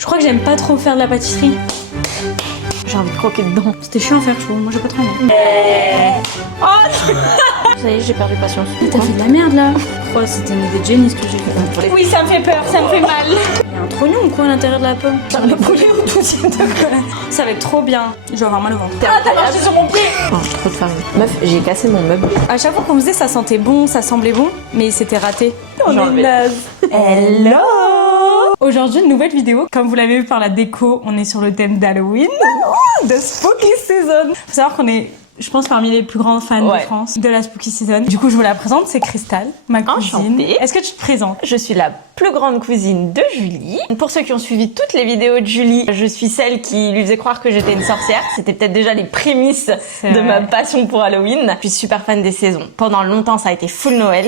Je crois que j'aime pas trop faire de la pâtisserie. J'ai envie de croquer dedans. C'était chiant à faire, je trouve. Moi, j'ai pas trop envie. Oh ça y est, j'ai perdu patience. T'as fait de la merde là. Oh, c'était une idée de génie ce que j'ai fait. Oui, ça me fait peur, ça me fait mal. Il y a un trognon ou quoi à l'intérieur de la pomme? Ça me brûlé au tout Ça va être trop bien. Je vais avoir mal au ventre. Ah, t'as marché sur mon pied. Oh, trop de farine. Meuf, j'ai cassé mon meuble. À chaque fois qu'on faisait, ça sentait bon, ça semblait bon, mais c'était raté. On est naze. Hello! Aujourd'hui, une nouvelle vidéo. Comme vous l'avez vu par la déco, on est sur le thème d'Halloween, de Spooky Season. Faut savoir qu'on est, je pense, parmi les plus grands fans de France de la Spooky Season. Du coup, je vous la présente, c'est Cristal, ma cousine. Enchantée. Est-ce que tu te présentes? Je suis la plus grande cousine de Julie. Pour ceux qui ont suivi toutes les vidéos de Julie, je suis celle qui lui faisait croire que j'étais une sorcière. C'était peut-être déjà les prémices de ma passion pour Halloween. Je suis super fan des saisons. Pendant longtemps, ça a été full Noël.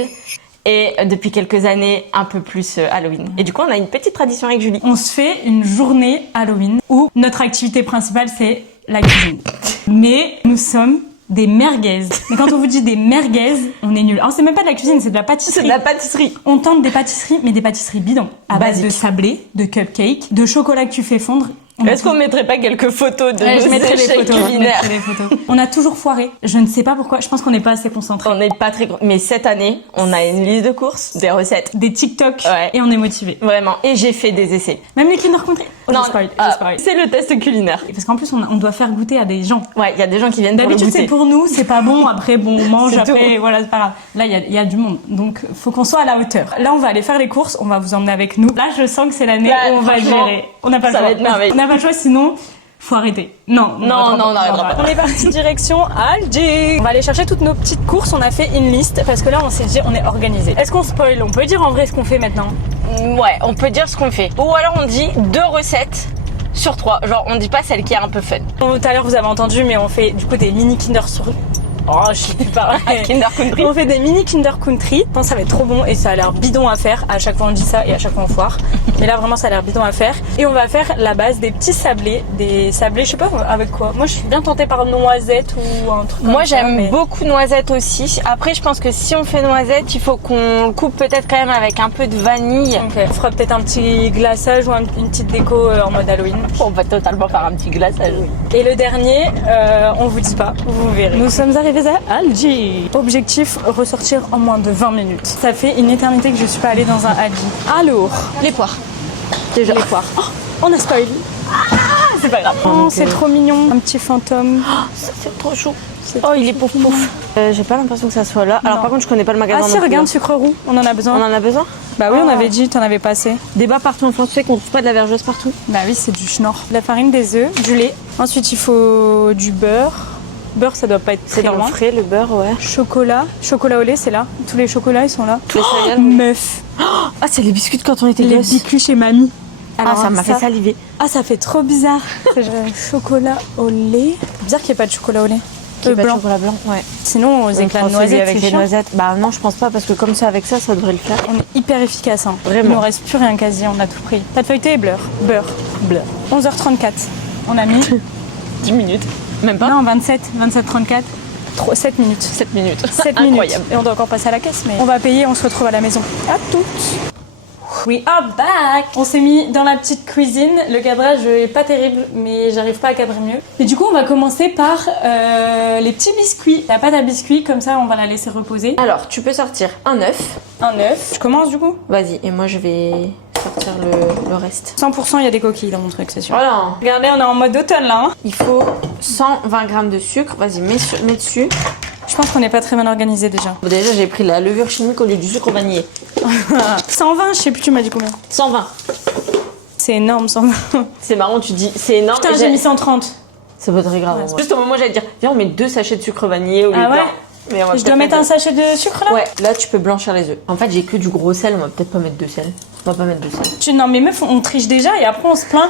Et depuis quelques années, un peu plus Halloween. Et du coup, on a une petite tradition avec Julie. On se fait une journée Halloween où notre activité principale, c'est la cuisine. Mais nous sommes des merguez. Mais quand on vous dit des merguez, on est nuls. Alors, c'est même pas de la cuisine, c'est de la pâtisserie. C'est de la pâtisserie. On tente des pâtisseries, mais des pâtisseries bidons. À base Basique. de sablé, de cupcake, de chocolat que tu fais fondre. Est-ce qu'on mettrait pas quelques photos de Ouais, nos je mettrai les échecs photos, je culinaires? mettrai les photos. On a toujours foiré. Je ne sais pas pourquoi. Je pense qu'on n'est pas assez concentré. On n'est pas très... Mais cette année, on a une liste de courses, des recettes. Des TikTok Ouais. et on est motivé. Vraiment. Et j'ai fait des essais. Même les Kinder Country. Oh, Non, je spoil, ah, je spoil. c'est le test culinaire. Parce qu'en plus, on doit faire goûter à des gens. Ouais, il y a des gens qui viennent pour le D'habitude, c'est goûter. pour nous, c'est pas bon. Après, bon, on mange, C'est après, tout. voilà, c'est pas grave. Là, il y a du monde. Donc, faut qu'on soit à la hauteur. Là, on va aller faire les courses. On va vous emmener avec nous. Là, je sens que c'est l'année Là, où on va franchement, gérer. On n'a pas le ça choix. va être merveilleux. On n'a pas le choix, sinon, faut arrêter. Non, Non, on n'arrivera pas. On est parti direction Alger. On va aller chercher toutes nos petites courses. On a fait une liste parce que là, on s'est dit, on est organisé. Est-ce qu'on spoil? On peut dire en vrai ce qu'on fait maintenant? Ouais, on peut dire ce qu'on fait. Ou alors on dit 2 recettes sur 3. Genre, on dit pas celle qui est un peu fun. Tout à l'heure, vous avez entendu, mais on fait du coup des mini Kinder sur... Oh, je sais plus parler. Kinder Country. On fait des mini Kinder Country. Je pense que ça va être trop bon et ça a l'air bidon à faire. À chaque fois, on dit ça et à chaque fois, on foire. Mais là, vraiment, ça a l'air bidon à faire. Et on va faire la base des petits sablés. Des sablés, je sais pas avec quoi. Moi, je suis bien tentée par noisette ou un truc Moi, comme ça, j'aime mais... beaucoup noisette aussi. Après, je pense que si on fait noisette, il faut qu'on le coupe peut-être quand même avec un peu de vanille. Ok. On fera peut-être un petit glaçage ou une petite déco en mode Halloween. On va totalement faire un petit glaçage. Et le dernier, on vous dit pas, vous verrez. Nous sommes arrivés à Alger. Objectif, ressortir en moins de 20 minutes. Ça fait une éternité que je suis pas allée dans un Alger. Alors, Les poires. Déjà. les poires. Oh, on a spoil. C'est pas grave. Oh, c'est trop mignon. Un petit fantôme. Ça, c'est trop chaud. Oh, il est pouf pouf. J'ai pas l'impression que ça soit là. Alors, Non. par contre, je connais pas le magasin. Ah si, non plus, regarde, hein. sucre roux. On en a besoin. On en a besoin? Bah oui, on Ah. avait dit, t'en avais passé. Débat partout en France, tu sais qu'on trouve pas de la vergeuse partout. Bah oui, c'est du schnorr. De la farine, des œufs, du lait. Ensuite, il faut du beurre. Beurre, ça doit pas être C'est très dans loin. le frais, le beurre, ouais. Chocolat. Chocolat au lait, c'est là. Tous les chocolats, ils sont là. Les céréales. Meuf. Ah, c'est les biscuits de quand on était Les gosses. biscuits chez mamie. Ah, ça m'a fait saliver. Ah, ça fait trop bizarre. C'est genre chocolat au lait. Bizarre qu'il n'y ait pas de chocolat au lait. Blanc. Blanc. Chocolat blanc, ouais. Sinon, aux éclats de noisettes, avec c'est les chiant. noisettes. Bah non, je pense pas parce que comme ça, avec ça, ça devrait le faire. On est hyper efficace. Hein. Vraiment. Il nous reste plus rien quasi, on a tout pris. Pâte feuilletée et beurre. Beurre. Bleu. 11h34. On a mis. 10 minutes. Même pas. Non, 27. 27h34. 7 minutes. 7 minutes. 7 minutes. Incroyable. Et on doit encore passer à la caisse, mais on va payer, on se retrouve à la maison. À toutes. We are back. On s'est mis dans la petite cuisine. Le cadrage est pas terrible, mais j'arrive pas à cadrer mieux. Et du coup, on va commencer par les petits biscuits. La pâte à biscuits, comme ça, on va la laisser reposer. Alors, tu peux sortir un œuf. Un œuf. Je commence du coup. Vas-y, et moi je vais sortir le reste. 100%, il y a des coquilles dans mon truc, c'est sûr. Voilà. Regardez, on est en mode automne là. Hein. Il faut 120 g de sucre. Vas-y, mets dessus. Je pense qu'on n'est pas très bien organisé déjà. Bon, déjà, j'ai pris la levure chimique au lieu du sucre vanillé. 120, je sais plus, tu m'as dit combien. 120. C'est énorme, 120. C'est marrant, tu dis, c'est énorme. Putain, et j'ai mis 130. C'est pas très grave. Ouais, en vrai. Juste au moment où j'allais dire, viens, on met 2 sachets de sucre vanillé au lieu Ah de ouais. d'un. Mais on va Je peut-être dois mettre un sachet de sucre là. Ouais, là tu peux blanchir les œufs. En fait, j'ai que du gros sel, on va peut-être pas mettre de sel. On va pas mettre de sel. Non mais meuf, on triche déjà et après on se plaint.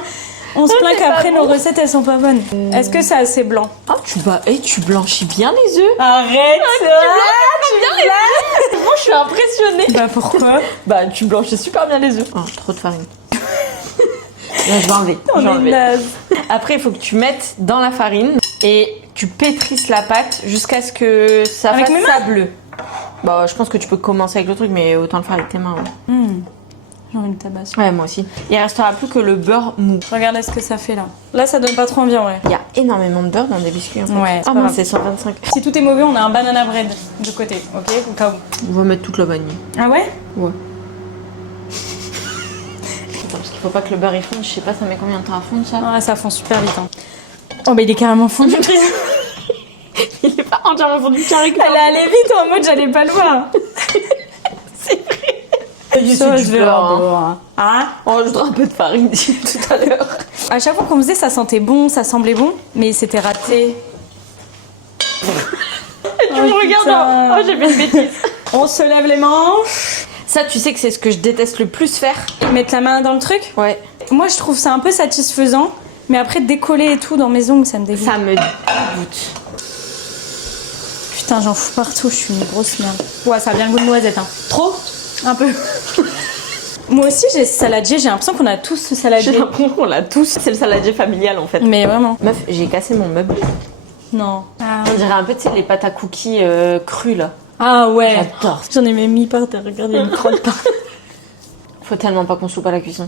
On se plaint c'est qu'après pas nos bon. recettes elles sont pas bonnes. Est-ce que c'est assez blanc? Ah, tu blanchis bien les œufs. Arrête ça. Tu bien les œufs. Moi, je suis impressionnée. Bah pourquoi? Bah, tu blanchis super bien les œufs. Oh, trop de farine. Là, je vais enlever. On je vais est enlever. naze. Après, il faut que tu mettes dans la farine et tu pétrisses la pâte jusqu'à ce que ça Avec fasse mes mains sableux. Bah, je pense que tu peux commencer avec le truc, mais autant le faire avec tes mains. Ouais. J'ai envie de tabasser. Ouais, moi aussi. Il restera plus que le beurre mou. Regardez ce que ça fait là. Là, ça donne pas trop envie en vrai. Il y a énormément de beurre dans des biscuits en fait. Ouais, c'est Ah pas bon, grave. c'est 125. Si tout est mauvais, on a un banana bread de côté, ok? Au cas où. On va mettre toute la vanille. Ah ouais? Ouais. Attends, parce qu'il faut pas que le beurre il fonde. Je sais pas, ça met combien de temps à fondre ça? Ah, ça fond super vite. Hein. Oh, bah il est carrément fondu. Il est pas entièrement fondu. Tiens, Elle est allée vite en mode j'allais pas le voir. C'est vrai. Ça, du je vais beurre, voir. Hein? On rajoutera un peu de farine tout à l'heure. À chaque fois qu'on faisait, ça sentait bon, ça semblait bon, mais c'était raté. Tu me regardes. putain. Oh, j'ai fait une bêtise. On se lève les manches. Ça, tu sais que c'est ce que je déteste le plus faire. Mettre la main dans le truc. Ouais. Moi, je trouve ça un peu satisfaisant, mais après décoller et tout dans mes ongles, ça me dégoûte. Ça me dégoûte. Putain, j'en fous partout, je suis une grosse merde. Ouais, ça a bien le goût de noisette, hein. Trop? Un peu. Moi aussi, j'ai ce saladier, j'ai l'impression qu'on a tous ce J'ai saladier. l'impression qu'on l'a tous. C'est le saladier familial en fait. Mais vraiment. Meuf, j'ai cassé mon meuble. Non. Ah, On dirait un peu, tu sais, les pâtes à cookies crues là. ah ouais. J'adore. J'en ai même mis par terre, regardez, une crotte par. Faut tellement pas qu'on soupe à la cuisson.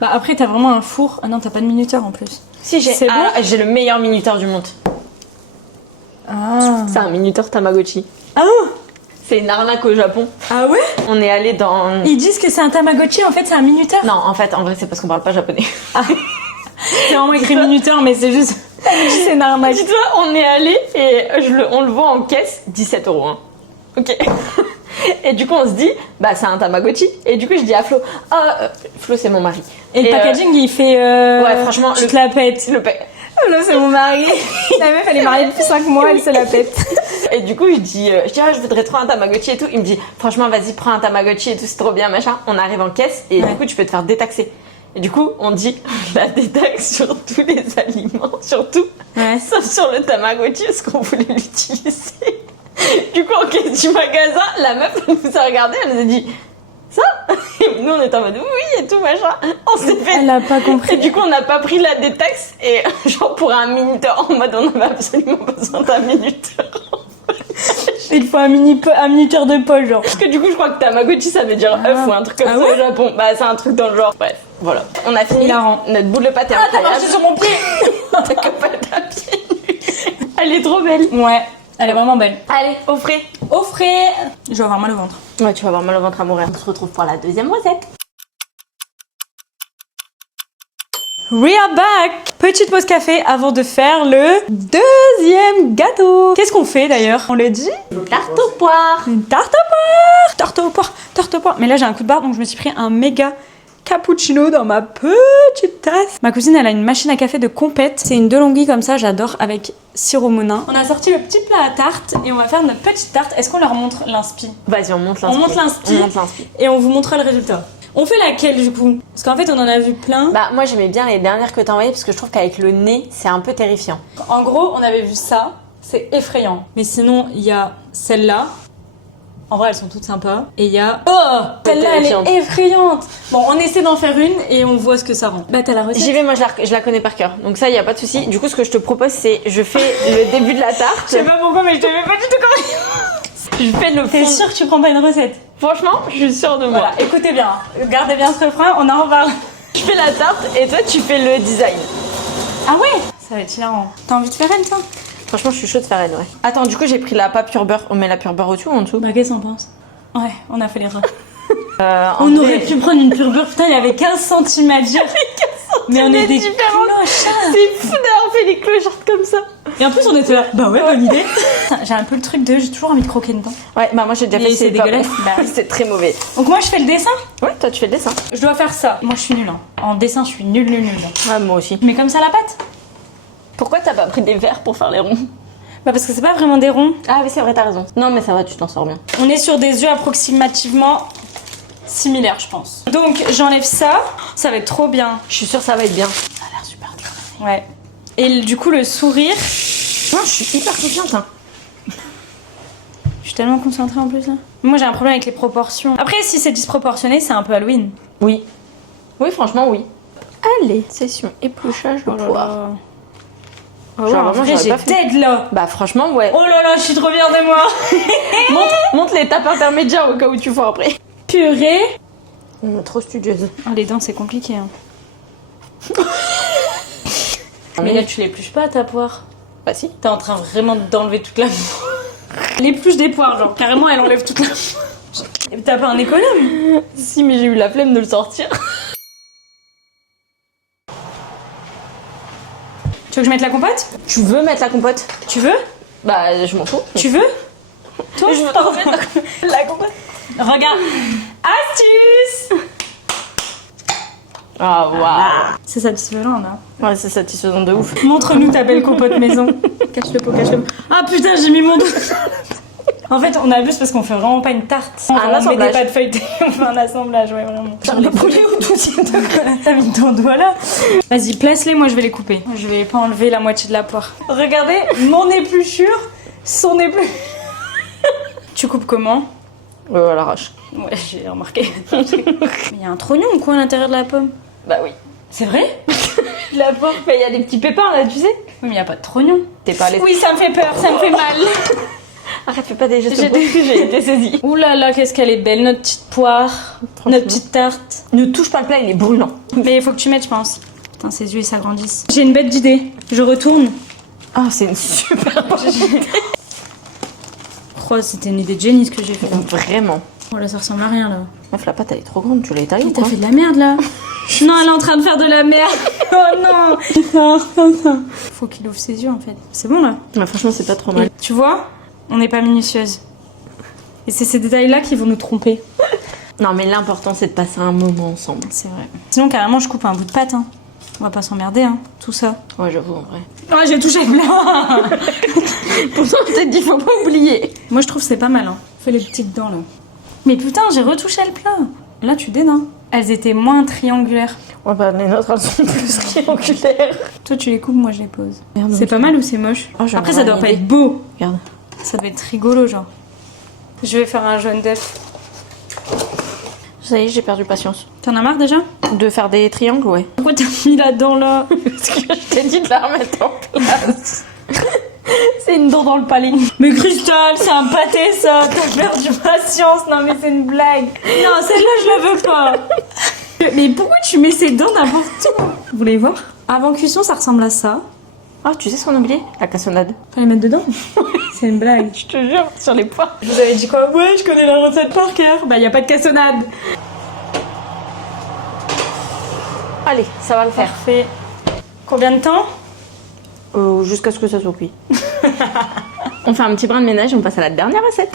Bah après, t'as vraiment un four. Ah non, t'as pas de minuteur en plus. Si, C'est j'ai le meilleur minuteur du monde. Ah. C'est un minuteur Tamagotchi. Ah. C'est une arnaque au Japon. Ah ouais? On est allé dans... Ils disent que c'est un Tamagotchi, en fait, c'est un minuteur. Non, en fait, en vrai, c'est parce qu'on parle pas japonais. C'est vraiment écrit minuteur, mais c'est juste. C'est une arnaque. Dis-toi, on est allé et on le voit en caisse, 17 €. Hein. Ok. Et du coup, on se dit, bah, c'est un Tamagotchi. Et du coup, je dis à Flo, Flo, c'est mon mari. Et le packaging, il fait. Ouais, franchement, tu te la pètes. Là, c'est mon mari. La meuf, elle est mariée depuis 5 mois, elle se la pète. Et du coup, je dis, je voudrais trop un Tamagotchi et tout. Il me dit, franchement, vas-y, prends un Tamagotchi et tout, c'est trop bien, machin. On arrive en caisse et Ouais. du coup, tu peux te faire détaxer. Et du coup, on dit, la détaxe sur tous les aliments, surtout, Ouais. sauf sur le Tamagotchi, parce qu'on voulait l'utiliser. Du coup, en caisse du magasin, la meuf, elle nous a regardé, elle nous a dit, ça? Et nous, on était en mode, oui, et tout, machin. On s'est fait. Elle a pas Et compris. du coup, on n'a pas pris la détaxe et genre pour un minuteur, en mode on avait absolument besoin d'un minuteur. Il faut un minuteur de poche, genre. Parce que du coup, je crois que Tamagotchi ça veut dire œuf ou un truc comme ça ouais au Japon. Bah, c'est un truc dans le genre. Bref, voilà. On a fini. Hilarant. Notre boule de pâte est Ah, t'as incroyable. marché sur mon pied. Ta copette à pied nu. Elle est trop belle. Ouais, elle est vraiment belle. Allez, au frais. Au frais. Je vais avoir mal au ventre. Ouais, tu vas avoir mal au ventre à mourir. On se retrouve pour la deuxième recette. We are back. Petite pause café avant de faire le deuxième gâteau. Qu'est-ce qu'on fait d'ailleurs? On le dit? Tarte aux poires. Une tarte aux poires. Tarte aux poires. Tarte aux poires. Mais là j'ai un coup de barre donc je me suis pris un méga cappuccino dans ma petite tasse. Ma cousine elle a une machine à café de compète. C'est une DeLonghi comme ça, j'adore, avec sirop monin. On a sorti le petit plat à tarte et on va faire notre petite tarte. Est-ce qu'on leur montre l'inspi? Vas-y, on monte On l'inspi. monte l'inspi. On monte l'inspi. Et on vous montrera le résultat. On fait laquelle du coup? Parce qu'en fait on en a vu plein. Bah, moi j'aimais bien les dernières que t'as envoyées parce que je trouve qu'avec le nez, c'est un peu terrifiant. En gros, on avait vu ça, c'est effrayant. Mais sinon, il y a celle-là. En vrai, elles sont toutes sympas. Et il y a... Oh, celle-là, elle Terrifiante. est effrayante. Bon, on essaie d'en faire une et on voit ce que ça rend. Bah, t'as la recette? J'y vais, moi je la connais par cœur. Donc ça, il y a pas de souci. Du coup, ce que je te propose, c'est je fais le début de la tarte. Je sais pas pourquoi, mais je te fais pas du tout comme Je fais le T'es fond. sûre que tu prends pas une recette? Franchement, je suis sûre de moi. Voilà, écoutez bien. Gardez bien ce refrain, on en reparle. Je fais la tarte et toi, tu fais le design. Ah ouais? Ça va être hilarant. T'as envie de faire une, toi? Franchement, je suis chaude de faire elle, ouais. Attends, du coup, j'ai pris la pas pure beurre. On met la pure beurre au-dessus ou en dessous? Bah, qu'est-ce qu'on pense? Ouais, on a fait l'erreur. En On vrai, aurait pu prendre une pure beurre, putain, il y avait 15 cm à dire. Mais on est des différentes. clochards. C'est fou d'avoir fait les clochards comme ça. Et en plus, on était là. Bah ouais, bonne idée. Putain, j'ai un peu le truc de j'ai toujours envie de croquer dedans. Ouais, bah moi j'ai déjà Mais fait c'est pas dégueulasse. bon. Bah oui. C'est très mauvais. Donc moi, je fais le dessin. Ouais, toi tu fais le dessin. Je dois faire ça. Moi, je suis nulle. Hein. En dessin, je suis nulle. Ouais, moi aussi. Mais comme ça, la pâte. Pourquoi t'as pas pris des verres pour faire les ronds? Bah parce que c'est pas vraiment des ronds. Ah oui, c'est vrai, t'as raison. Non, mais ça va, tu t'en sors bien. On est sur des œufs approximativement similaires, je pense. Donc, j'enlève ça. Ça va être trop bien. Je suis sûre que ça va être bien. Ça a l'air super dur. Ouais. Et du coup, le sourire. Non, je suis hyper confiante. Hein. Je suis tellement concentrée en plus là. Moi, j'ai un problème avec les proportions. Après, si c'est disproportionné, c'est un peu Halloween. Oui. Oui, franchement, oui. Allez, session épluchage de poire. Oh, Genre, en vraiment, vrai, j'aurais j'ai pas fait. dead là. Bah, franchement, ouais. Oh là là, je suis trop fière de moi. Montre l'étape intermédiaire au cas où tu vois après. Purée Trop studieuse. Ah, les dents, c'est compliqué. Hein. Mais là, tu l'épluches pas ta poire. Bah si. T'es en train vraiment d'enlever toute la poire. L'épluche des poires, genre carrément, elle enlève toute la poire. T'as pas un économe? Si, mais j'ai eu la flemme de le sortir. Tu veux que je mette la compote? Tu veux mettre la compote? Tu veux? Bah, je m'en fous. Tu veux? Toi, Je veux pas remettre la compote. Regarde. Astuce. Ah, waouh. C'est satisfaisant, là. Ouais, c'est satisfaisant de ouf. Montre-nous ta belle compote maison. Cache le pot, cache le pot. Ah putain, j'ai mis mon doigt. En fait, on abuse parce qu'on fait vraiment pas une tarte. On met assemblage. des pâtes feuilletées, on fait un assemblage, ouais, vraiment. Ça m'a brûlé au 12e degré. T'as mis ton doigt là. Vas-y, place-les, moi je vais les couper. Je vais pas enlever la moitié de la poire. Regardez, mon épluchure, son épluchure. Tu coupes comment? À l'arrache. Ouais, j'ai remarqué. Mais il y a un trognon ou quoi à l'intérieur de la pomme? Bah oui. C'est vrai? La pomme, il y a des petits pépins là, tu sais. Oui, mais y a pas de trognon. T'es pas allée. Oui, ça me fait peur, ça me fait mal. Arrête, fais pas des gestes brusques, j'ai été saisie. Ouh là là, qu'est-ce qu'elle est belle, notre petite poire, notre petite tarte. Ne touche pas le plat, il est brûlant. Mais il faut que tu mettes, je pense. Putain, ses yeux ils s'agrandissent. J'ai une bête d'idée. Je retourne. Ah, c'est une super bonne idée. Oh, c'était une idée de génie ce que j'ai fait. Vraiment. Oh là, ça ressemble à rien là. Meuf, la pâte elle est trop grande, tu l'as étalée ou T'as quoi? fait de la merde là. Non, elle est en train de faire de la merde. Oh non. Faut qu'il ouvre ses yeux en fait. C'est bon là. Ouais, franchement, c'est pas trop mal. Et tu vois, on n'est pas minutieuse. Et c'est ces détails là qui vont nous tromper. Non, mais l'important c'est de passer un moment ensemble. C'est vrai. Sinon, carrément, je coupe un bout de pâte. Hein. On va pas s'emmerder, hein. Tout ça. Ouais, j'avoue, en vrai. Ah, j'ai touché le plat. Pourtant, je t'ai dit, faut pas oublier. Moi, je trouve que c'est pas mal. Hein. Fais les petites dents là. Mais putain, j'ai retouché le plat. Là, tu dédains. Elles étaient moins triangulaires. Ouais, bah, les nôtres, elles sont plus triangulaires. Toi, tu les coupes, moi, je les pose. Merde, C'est pas mal ou c'est moche? Oh, j'en Après, ai ça une doit pas idée. être beau. Regarde. Ça doit être rigolo, genre. Je vais faire un jaune d'œuf. Ça y est, j'ai perdu patience. T'en as marre déjà? De faire des triangles, ouais. Pourquoi t'as mis la dent là? Parce que je t'ai dit de la remettre en place. C'est une dent dans le palais. Mais Cristal, c'est un pâté ça. T'as perdu patience. Non, mais c'est une blague. Non, celle-là, je la veux pas. Mais pourquoi tu mets ces dents n'importe où? Vous voulez voir? Avant cuisson, ça ressemble à ça. Ah, tu sais ce qu'on a oublié? La cassonade. Faut les mettre dedans? C'est une blague. Je te jure, sur les pois. Je vous avais dit quoi? Ouais, je connais la recette par cœur. Bah, y a pas de cassonade. Allez, ça va le faire. Parfait. Combien de temps? Jusqu'à ce que ça soit cuit. On fait un petit brin de ménage et on passe à la dernière recette.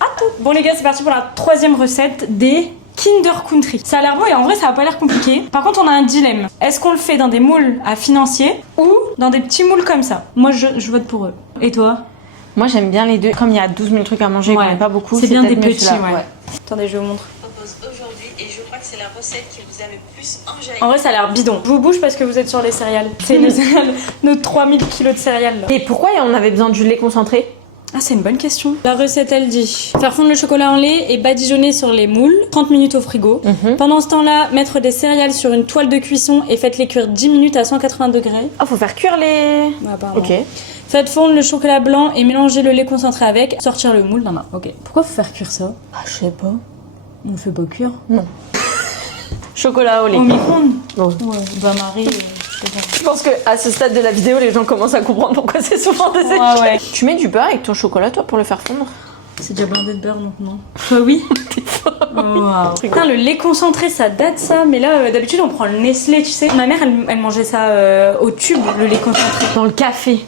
À tout. Bon les gars, c'est parti pour la troisième recette des Kinder Country. Ça a l'air beau et en vrai ça a pas l'air compliqué. Par contre on a un dilemme. Est-ce qu'on le fait dans des moules à financier ou dans des petits moules comme ça? Moi je vote pour eux. Et toi? Moi j'aime bien les deux. Comme il y a 12 000 trucs à manger, Ouais. qu'on n'est pas beaucoup. C'est bien des peut-être mieux petits, celui-là. ouais. Attendez, je vous montre. Propose aujourd'hui et je crois que c'est la recette qui vous a le plus enjaillé. En vrai ça a l'air bidon. Je vous bouge parce que vous êtes sur les céréales. C'est nos céréales, nos 3000 kilos de céréales là. Et pourquoi on avait besoin du lait concentré? Ah, c'est une bonne question. La recette, elle dit faire fondre le chocolat en lait et badigeonner sur les moules, 30 minutes au frigo. Pendant ce temps-là, mettre des céréales sur une toile de cuisson et faites-les cuire 10 minutes à 180 degrés. Ah, faut faire cuire les... Bah, apparemment. Ok. Faites fondre le chocolat blanc et mélangez le lait concentré avec. Sortir le moule. Non, ok. Pourquoi faut faire cuire ça? Ah, je sais pas. On le fait pas cuire. Non. Chocolat au lait. Au micro-ondes? Bon. Ouais. Bah, Marie, je sais pas. Je pense que à ce stade de la vidéo, les gens commencent à comprendre pourquoi c'est souvent des échecs. ouais. Tu mets du beurre avec ton chocolat, toi, pour le faire fondre? C'est déjà blindé de beurre, donc non. Toi, oui. Wow. Putain, le lait concentré, ça date ça. Mais là, d'habitude, on prend le Nestlé, tu sais. Ma mère, elle mangeait ça au tube, le lait concentré. Dans le café.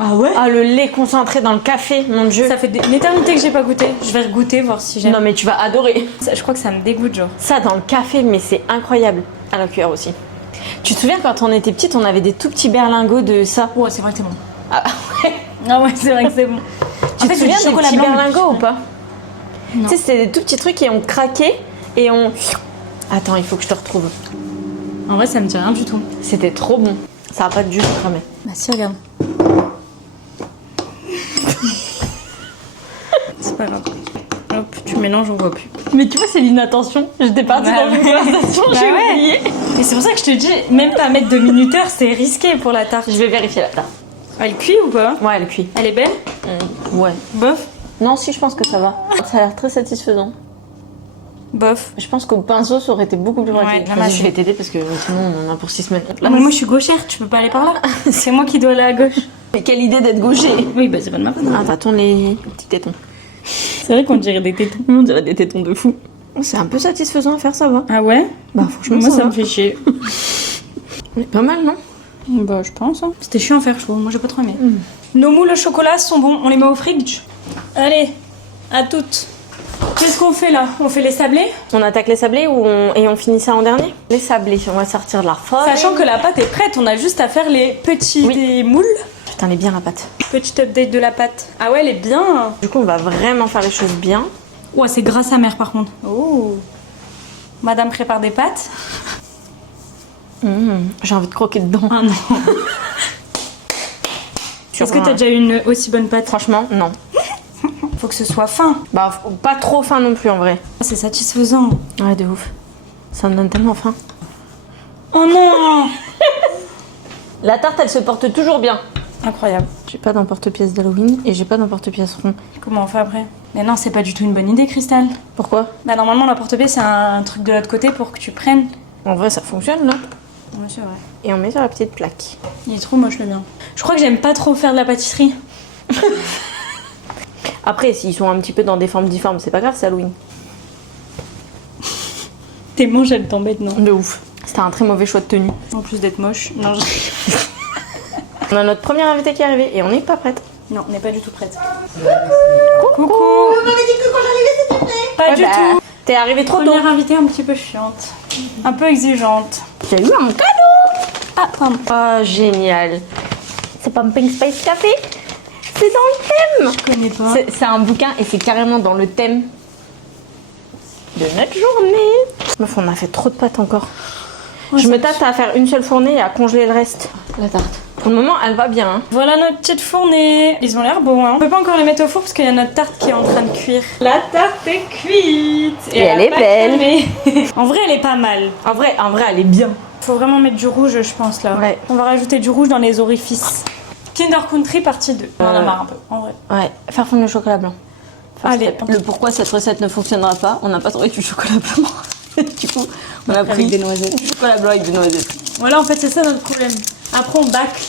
Ah ouais? Ah, le lait concentré dans le café, mon dieu. Ça fait une éternité que j'ai pas goûté. Je vais regoûter, voir si j'aime. Non, mais tu vas adorer. Ça, je crois que ça me dégoûte, genre. Ça, dans le café, mais c'est incroyable. À la cuillère aussi. Tu te souviens, quand on était petite, on avait des tout petits berlingots de ça? Ouais, c'est vrai que c'est bon. Ah ouais. Ah ouais, c'est vrai que c'est bon. Tu te souviens des petits berlingots ou pas? Non. Tu sais, c'était des tout petits trucs et on craquait et on... Attends, il faut que je te retrouve. En vrai, ça me dit rien du tout. C'était trop bon. Ça a pas dû se cramer. Bah si, regarde. C'est pas grave. Hop, tu mélanges, on voit plus. Mais tu vois, c'est l'inattention. J'étais partie Bah dans une ouais. conversation, Bah j'ai ouais. oublié. Et c'est pour ça que je te dis, même pas mettre de minuteur, c'est risqué pour la tarte. Je vais vérifier la tarte. Elle cuit ou pas? Ouais, elle cuit. Elle est belle? Ouais. Bof. Non, si, je pense que ça va. Ça a l'air très satisfaisant. Bof. Je pense qu'au pinceau, ça aurait été beaucoup plus pratique. Ouais, Vas-y, je vais t'aider parce que sinon on en a pour 6 semaines. Ah, mais moi je suis gauchère, tu peux pas aller par là. C'est moi qui dois aller à gauche. Mais quelle idée d'être gaucher. Oui, bah c'est pas de ma faute. Ah, t'attends les petits tétons. C'est vrai qu'on dirait des tétons. On dirait des tétons de fou. C'est un peu satisfaisant à faire, ça va. Ah ouais? Bah franchement, Moi ça va. me fait chier. Mais pas mal, non? Bah je pense. Hein. C'était chiant à faire, je trouve. Moi j'ai pas trop aimé. Nos moules au chocolat sont bons, on les met au fridge. Allez, à toutes. Qu'est-ce qu'on fait là? On fait les sablés? On attaque les sablés et on finit ça en dernier? Les sablés, on va sortir de la forêt. Sachant que la pâte est prête, on a juste à faire les petits des moules. Putain, elle est bien la pâte. Petit update de la pâte. Ah ouais, elle est bien. Du coup, on va vraiment faire les choses bien. Ouais, c'est grâce à mère par contre. Oh. Madame prépare des pâtes. J'ai envie de croquer dedans. Ah non. Est-ce que t'as déjà eu une aussi bonne pâte? Franchement, non. Faut que ce soit fin. Bah, pas trop fin non plus en vrai. C'est satisfaisant. Ouais, de ouf. Ça me donne tellement faim. Oh non. La tarte, elle se porte toujours bien. Incroyable. J'ai pas d'emporte-pièce d'Halloween et j'ai pas d'emporte-pièce rond. Comment on fait après? Mais non, c'est pas du tout une bonne idée, Cristal. Pourquoi? Bah normalement, la porte-pièce, c'est un truc de l'autre côté pour que tu prennes. En vrai, ça fonctionne là. Ouais, c'est vrai. Et on met sur la petite plaque. Il est trop moche le mien. Je crois que j'aime pas trop faire de la pâtisserie. Après, s'ils sont un petit peu dans des formes difformes, c'est pas grave, c'est Halloween. Tes manches, elles t'embêtent, non? De ouf. C'était un très mauvais choix de tenue. En plus d'être moche. Non, On a notre première invitée qui est arrivée et on n'est pas prête. non, on n'est pas du tout prête. Coucou. Vous m'avez dit que quand j'arrivais, c'était prêt. Pas du tout. T'es arrivée trop tôt. Première invitée un petit peu chiante. Un peu exigeante. J'ai eu un cadeau. Ah, pardon. Oh, génial. C'est Pumpkin Spice Café. C'est dans le thème. Je connais pas. C'est un bouquin et c'est carrément dans le thème de notre journée. Meuf, on a fait trop de pâtes encore. Ouais, Je ça me va. tâte à faire une seule fournée et à congeler le reste. La tarte. Pour le moment, elle va bien. Hein. Voilà notre petite fournée. Ils ont l'air bons, hein. On peut pas encore les mettre au four parce qu'il y a notre tarte qui est en train de cuire. La tarte est cuite. Et elle a est pas belle. cramé. En vrai, elle est pas mal. En vrai, elle est bien. Faut vraiment mettre du rouge, je pense, là. Ouais. On va rajouter du rouge dans les orifices. Kinder Country partie 2. On en a marre un peu, en vrai. Ouais, faire fondre le chocolat blanc. First Allez. step. Le pourquoi cette recette ne fonctionnera pas, on n'a pas trouvé du chocolat blanc. Du coup, on a pris Avec des noisettes. du chocolat blanc avec des noisettes. Voilà, en fait, c'est ça notre problème. Après, on bâcle.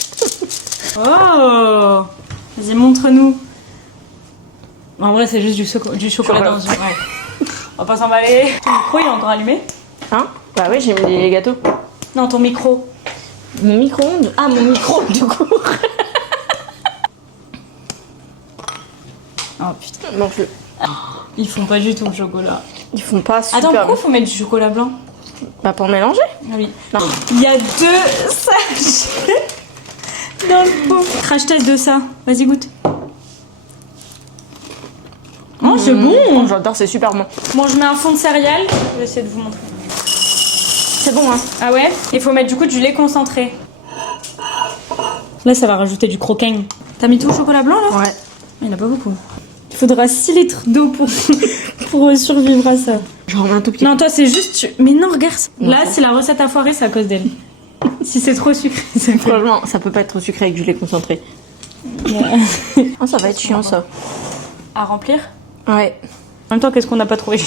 Oh. Vas-y, montre-nous. En vrai, c'est juste du chocolat dans une. Ouais. On va pas s'emballer. Ton micro, il est encore allumé? Hein? Bah oui, j'ai mis les gâteaux. Non, ton micro. Mon micro-ondes? Ah, mon micro, du coup. Oh putain. Mange-le. Ils font pas du tout le chocolat. Ils font pas super Attends, pourquoi bien. faut mettre du chocolat blanc? Bah pour mélanger. Ah oui. Non. Il y a 2 sachets dans le pot. Crash test de ça. Vas-y, goûte. Oh, c'est bon. J'adore, c'est super bon. Bon, je mets un fond de céréales. Je vais essayer de vous montrer. C'est bon, hein. Ah ouais? Il faut mettre du coup du lait concentré. Là, ça va rajouter du croquant. T'as mis tout le chocolat blanc là? Ouais. Il n'y en a pas beaucoup. Il faudra 6 litres d'eau pour survivre à ça. J'en mets un tout petit. Non, toi, c'est juste. Mais non, regarde. Là, Non. si la recette a foiré, c'est à cause d'elle. Si c'est trop sucré, c'est à cause. Franchement, ça peut pas être trop sucré avec du lait concentré. Ah, ça va être chiant ça. À remplir. Ouais. En même temps, qu'est-ce qu'on n'a pas trouvé?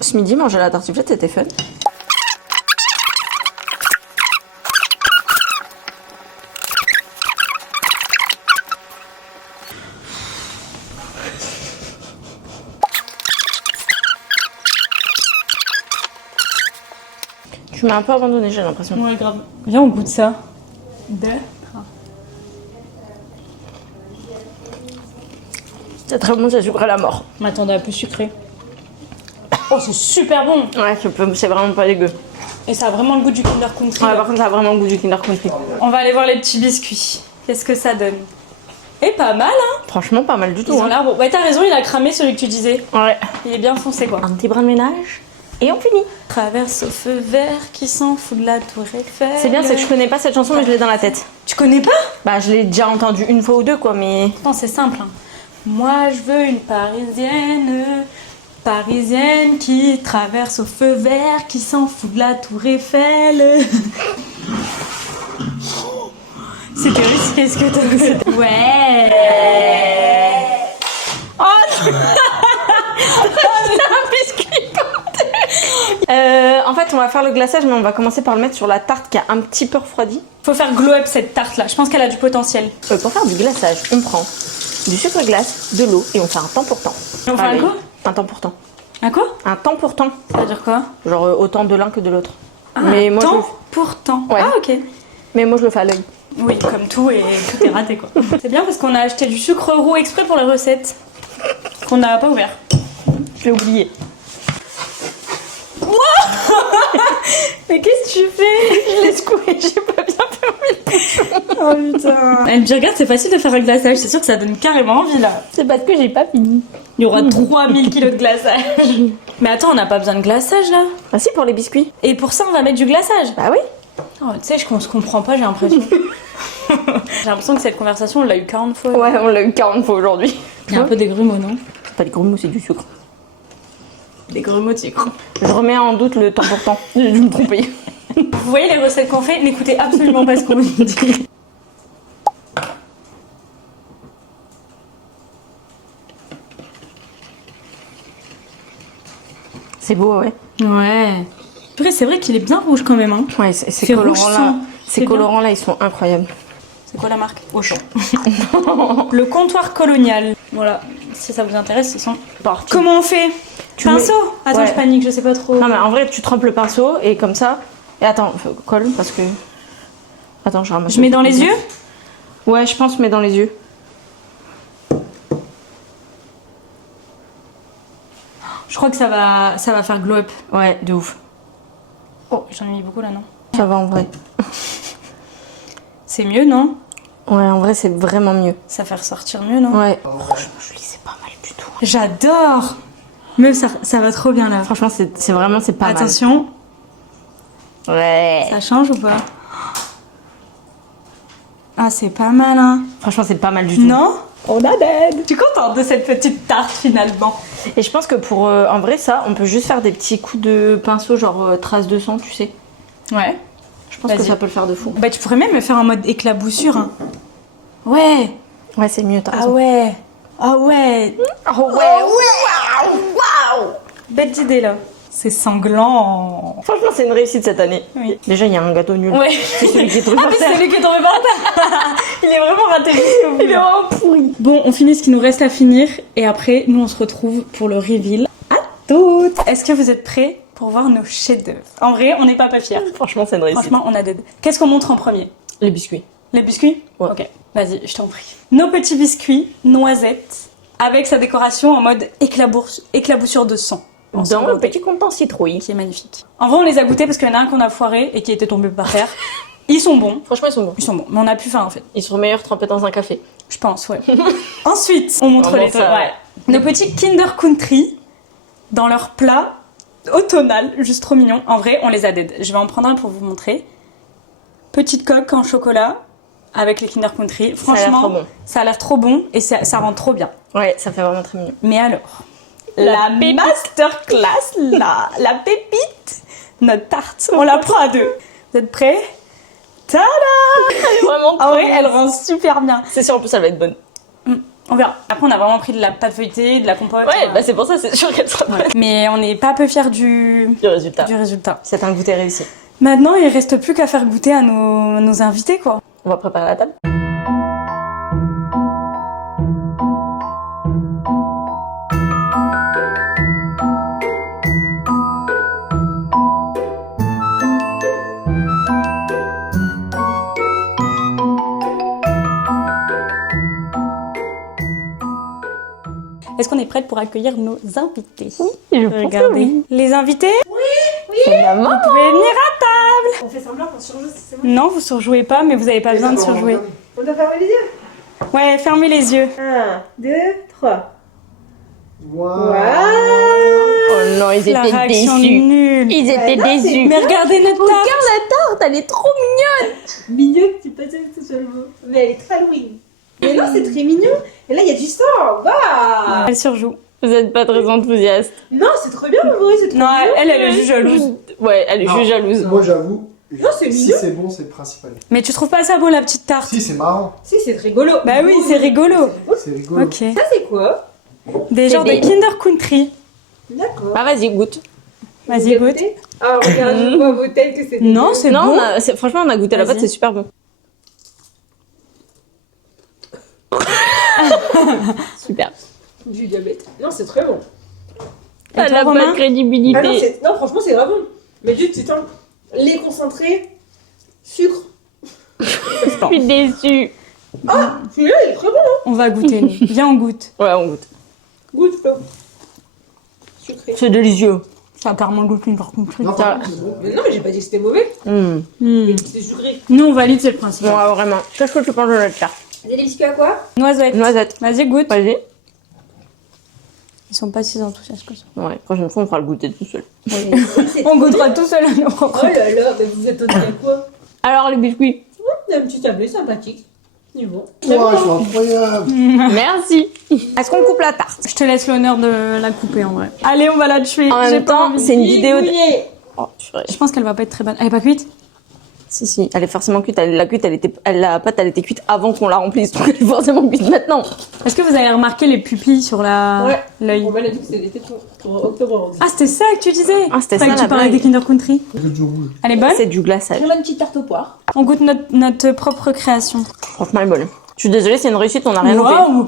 Ce midi, manger la tartiflette, c'était fun. Tu m'as un peu abandonné, j'ai l'impression. Ouais, grave. Viens, on goûte ça. C'est très bon, c'est sucré à la mort. M'attendais à plus sucré. Oh, c'est super bon. Ouais, c'est vraiment pas dégueu. Et ça a vraiment le goût du Kinder Country. Ouais, là. par contre, ça a vraiment le goût du Kinder Country. On va aller voir les petits biscuits. Qu'est-ce que ça donne? Et pas mal, hein. Franchement, pas mal du Ils tout. ont Hein. l'air bon. Ouais, t'as raison, il a cramé celui que tu disais. Ouais. Il est bien foncé, quoi. Un petit brin de ménage. Et on finit. Traverse au feu vert qui s'en fout de la tour Eiffel. C'est bien, c'est que je connais pas cette chanson, mais je l'ai dans la tête. Tu connais pas? Bah, je l'ai déjà entendue une fois ou deux, quoi, mais. Non, c'est simple. Hein. Moi, je veux une parisienne qui traverse au feu vert, qui s'en fout de la tour Eiffel. C'était risqué ce que t'as fait. Ouais. Oh non. Un biscuit En fait, on va faire le glaçage, mais on va commencer par le mettre sur la tarte qui a un petit peu refroidi. Faut faire glow up cette tarte là, je pense qu'elle a du potentiel. Pour faire du glaçage, on prend du sucre glace, de l'eau et on fait un temps pour temps. On fait un quoi? Un temps pour temps. Un quoi? Un temps pour temps. Ça veut dire quoi? Genre autant de l'un que de l'autre. Ah, mais moi, temps pour temps. Ouais. Ah ok. Mais moi je le fais à l'œil. Oui, comme tout et tout est raté quoi. C'est bien parce qu'on a acheté du sucre roux exprès pour la recette. Qu'on n'a pas ouvert. Je l'ai oublié. Mais qu'est-ce que tu fais? Je l'ai secoué, j'ai pas bien fermé le bouchon. Oh putain. Elle me dit regarde, c'est facile de faire un glaçage, c'est sûr que ça donne carrément envie là. C'est parce que j'ai pas fini. Il y aura 3000 kilos de glaçage. Mais attends, on n'a pas besoin de glaçage là. Ah si, pour les biscuits. Et pour ça, on va mettre du glaçage. Bah oui. Oh, tu sais, on se comprend pas, j'ai l'impression. J'ai l'impression que cette conversation, on l'a eu 40 fois. Ouais, on l'a eu 40 fois aujourd'hui. Il y a un peu des grumeaux, non? C'est pas des grumeaux, c'est du sucre. Des grumeaux de sucre. Je remets en doute le temps pour temps. J'ai dû me tromper. Vous voyez les recettes qu'on fait, n'écoutez absolument pas ce qu'on vous dit. C'est beau, ouais. Ouais. Purée, c'est vrai qu'il est bien rouge quand même. Hein. Ouais, ces rouge colorants-là, sang. ces colorants-là, ils sont incroyables. C'est quoi la marque? Auchan. Le comptoir colonial. Voilà, si ça vous intéresse, ils sont Parti. Comment on fait? Pinceau? Attends, Ouais. je panique, je sais pas trop. Non, mais en vrai, tu trempes le pinceau et comme ça. Et attends, colle parce que. Attends, je ramasse. Je mets dans les yeux? Ouais, je pense, mets dans les yeux. Je crois que ça va faire glow up. Ouais, de ouf. Oh, j'en ai mis beaucoup là, non? Ça va en vrai. C'est mieux, non? Ouais, en vrai, c'est vraiment mieux. Ça fait ressortir mieux, non? Ouais. Franchement, je lisais pas mal du tout. J'adore! Même ça va trop bien là. Franchement, c'est vraiment, c'est pas Attention, mal. Ouais. ça change ou pas? Ah, c'est pas mal, hein? Franchement, c'est pas mal du tout. Non? On a d'aide! Je suis contente de cette petite tarte finalement. Et je pense que pour. En vrai, ça, on peut juste faire des petits coups de pinceau, genre traces de sang, tu sais. Ouais. Je pense que Vas-y. ça peut le faire de fou. Bah, tu pourrais même le faire en mode éclaboussure. Hein. Ouais! Ouais, c'est mieux, t'as Ah raison. ouais! Ah ouais! Oh ouais, waouh, waouh. Belle idée là. C'est sanglant. Franchement, c'est une réussite cette année. Oui. Déjà, il y a un gâteau nul. Ouais. C'est celui qui est tombé Ah, par mais c'est terre. celui qui est tombé par terre. Il est vraiment raté jusqu'au bout. Il est vraiment pourri. Bon, on finit ce qu'il nous reste à finir et après, nous on se retrouve pour le reveal. À toutes! Est-ce que vous êtes prêts pour voir nos chefs-d'œuvre? En vrai, on n'est pas fiers. Franchement, c'est une réussite. Franchement, on a d'aide. Qu'est-ce qu'on montre en premier? Les biscuits. Les biscuits? Ouais. Ok, vas-y, je t'en prie. Nos petits biscuits noisettes avec sa décoration en mode éclaboussure de sang. Dans le petit contenant citrouille. Qui est magnifique. En vrai, on les a goûtés parce qu'il y en a un qu'on a foiré et qui était tombé par terre. Ils sont bons. Franchement, ils sont bons. Ils sont bons, mais on a plus faim en fait. Ils sont meilleurs trempés dans un café. Je pense, ouais. Ensuite, on montre On les montre ça, ouais. Nos petits Kinder Country dans leur plat automnal, juste trop mignon. En vrai, on les a dead. Je vais en prendre un pour vous montrer. Petite coque en chocolat avec les Kinder Country. Ça a l'air Franchement, trop bon. ça a l'air trop bon et ça rend trop bien. Ouais, ça fait vraiment très mignon. Mais alors, la masterclass, la pépite, notre tarte, on la prend à deux. Vous êtes prêts? Tada! Vraiment En vrai, elle rend super bien. C'est sûr, en plus, elle va être bonne. On verra. Après, on a vraiment pris de la pâte feuilletée, de la compote. Ouais, bah c'est pour ça, c'est sûr qu'elle sera bonne. Mais on n'est pas peu fiers du Du résultat. résultat. C'est un goûter réussi. Maintenant, il reste plus qu'à faire goûter à nos invités, quoi. On va préparer la table. Est-ce qu'on est prête pour accueillir nos invités? Je Regardez. Les invités, C'est maman. vous pouvez venir à table. On fait semblant qu'on surjoue, c'est bon. Non, vous surjouez pas, mais vous n'avez pas besoin de surjouer. On doit fermer les yeux. Ouais, fermez les yeux. 1, 2, 3. Waouh. Oh non, ils La étaient réaction déçus. nulle. Ils étaient non, c'est- déçus. Mais regardez notre tarte. Regarde la tarte, elle est trop mignonne. Mignon, tu passes tout seul mot. Mais elle est très Halloween. Mais non, c'est très mignon. Et là, il y a du sang. Waouh. Elle surjoue. Vous êtes pas très enthousiaste. Non, c'est trop bien, Maurice, c'est trop Non, mignon. elle est juste jalouse. Ouais, elle est Non. juste jalouse. Moi j'avoue, Non, c'est si mignon. c'est bon, c'est le principal. Mais tu trouves pas ça beau, la petite tarte? Si, c'est marrant, Si, c'est rigolo. Bah oui, c'est rigolo. c'est rigolo. Ok. Ça, c'est quoi? Des C'est genres de des- Kinder Country. D'accord. Bah vas-y, goûte. Vas-y, goûte. Ah, regarde, je vois vos têtes que c'est Non, c'est Non, bon. franchement, on a goûté la Vas-y. pâte, c'est super bon. Super. du diabète. Non, c'est très bon. Et toi, Romain crédibilité. Ah non, non, franchement, c'est grave bon. Mais juste, c'est un lait concentré, sucre. Je suis déçue. Ah, celui-là, il est très bon. On va goûter. nous. Viens, on goûte. Ouais, on goûte. Goûte, toi. Sucré. C'est délicieux. Ça a carrément le goût d'une par contre. Non, par contre, c'est bon. Mais non, mais j'ai pas dit que c'était mauvais. C'est sucré. Nous, on valide, c'est le principe. Ouais, vraiment. Qu'est-ce que tu penses de notre tarte? Des biscuits à quoi? Noisette. Noisette. Vas-y, goûte. Vas-y. Ils sont pas si enthousiastes que ça. Ouais, prochaine fois, on fera le goûter tout seul. On goûtera tout seul à nos Oh là là, mais vous êtes à quoi? Alors, les biscuits. Il y a un petit tablé sympathique. C'est bon. Ouah, ils sont incroyables. Merci. Est-ce qu'on coupe la tarte? Je te laisse l'honneur de la couper en vrai. Allez, on va la tuer. En J'ai même pas temps, envie. c'est une vidéo de... Gruyère. Oh, purée. Je pense qu'elle va pas être très bonne. Elle est pas cuite? Si, elle est forcément cuite. La pâte, elle était cuite avant qu'on la remplisse. Donc, elle est forcément cuite maintenant. Est-ce que vous avez remarqué les pupilles sur Ouais. l'œil? On va la dire que c'est l'été pour octobre rose. Ah, c'était ça que tu disais? Ah, c'était Pas ça, que tu la parlais blague. des Kinder Country. C'est du rouge. Elle est bonne? C'est du glaçage. Très bonne petite tarte aux poires. On goûte notre propre création. Franchement, elle est bonne. Je suis désolée, c'est une réussite, on n'a rien loupé. Waouh!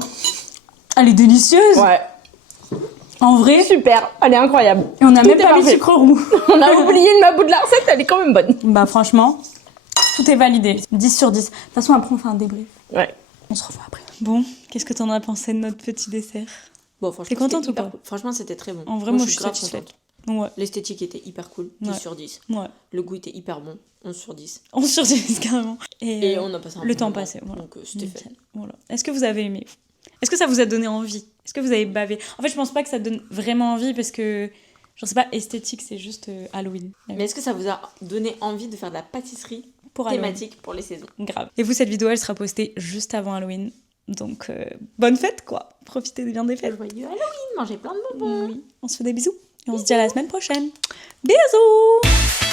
Elle est délicieuse! Ouais. En vrai, Super, elle est incroyable. et on n'a Tout même est pas mis de parfait. sucre roux. On a oublié le mabou de la recette, elle est quand même bonne. Bah franchement, tout est validé. 10 sur 10. De toute façon, après on fait un débrief. Ouais. On se revoit après. Bon, qu'est-ce que t'en as pensé de notre petit dessert? Bon, franchement, T'es contente c'était ou pas? hyper cool. Franchement, c'était très bon. En vrai, moi je suis grave satisfaite. contente. Ouais, L'esthétique était hyper cool, 10 Ouais. sur 10. ouais. Le goût était hyper bon, 11 sur 10. 11 sur 10 carrément. Et on a passé un le bon temps moment, passé, voilà. Donc c'était fait. Nickel. Voilà. Est-ce que vous avez aimé? Est-ce que ça vous a donné envie? Est-ce que vous avez bavé? En fait, je pense pas que ça donne vraiment envie parce que, je sais pas, esthétique, c'est juste Halloween. Mais est-ce que ça vous a donné envie de faire de la pâtisserie Pour Halloween. thématique pour les saisons? Grave. Et vous, cette vidéo, elle sera postée juste avant Halloween. Donc, bonne fête, quoi. Profitez bien des fêtes. Joyeux Halloween, mangez plein de bonbons. Oui. On se fait des bisous. Et on se dit à la semaine prochaine. Bisous!